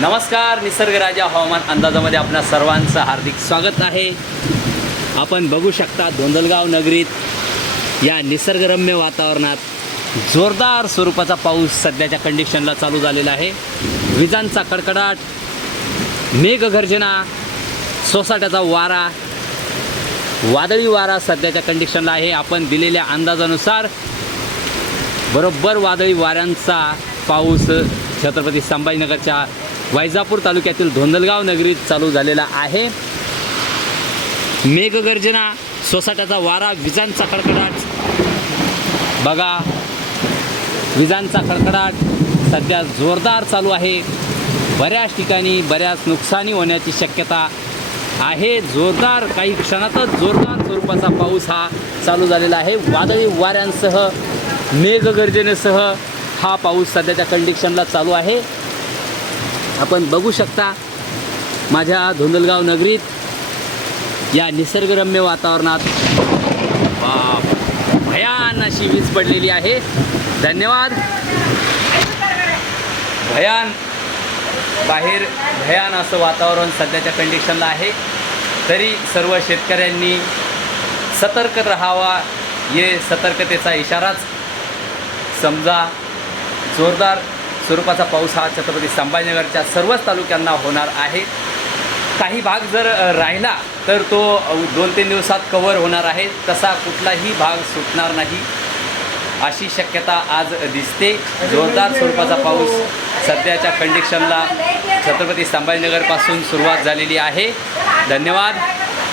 नमस्कार, निसर्गराजा हवामान अंदाजामध्ये आपल्या सर्वांचं हार्दिक स्वागत आहे. आपण बघू शकता धोंडलगाव नगरीत या निसर्गरम्य वातावरणात जोरदार स्वरूपाचा पाऊस सध्याच्या कंडिशनला चालू झालेला आहे. विजांचा कडकडाट, मेघगर्जना, सोसाट्याचा वारा, वादळी वारा सध्याच्या कंडिशनला आहे. आपण दिलेल्या अंदाजानुसार बरोबर वादळी वाऱ्यांचा पाऊस छत्रपती संभाजीनगरच्या वैजापूर तालुक्यातील धोंडलगाव नगरीत चालू झालेला आहे. मेघगर्जना, सोसाट्याचा वारा, विजांचा कडकडाट बघा. विजांचा कडकडाट सध्या जोरदार चालू आहे. बऱ्याच ठिकाणी बऱ्याच नुकसानी होण्याची शक्यता आहे. जोरदार काही क्षणातच जोरदार स्वरूपाचा पाऊस हा चालू झालेला आहे. वादळी वाऱ्यांसह मेघगर्जनेसह हा पाऊस सध्याच्या कंडिशनला चालू आहे. आपण बघू शकता माझ्या धोंडलगाव नगरीत या निसर्गरम्य वातावरणात भयान अशी वीज पडलेली आहे. धन्यवाद. बाहेर भयान असं वातावरण सध्याच्या कंडिशनला आहे. तरी सर्व शेतकऱ्यांनी सतर्क राहावा, ये सतर्कतेचा इशाराच समजा. जोरदार स्वरूपाचा पाऊस हा छत्रपती संभाजीनगरच्या सर्वच तालुक्यांना होणार आहे. काही भाग जर राहिला तर तो 2-3 दिवसात कव्हर होणार आहे. तसा कुठलाही भाग सुटणार नाही अशी शक्यता आज दिसते. जोरदार स्वरूपाचा पाऊस सध्याच्या कंडिशनला छत्रपती संभाजीनगरपासून सुरुवात झालेली आहे. धन्यवाद.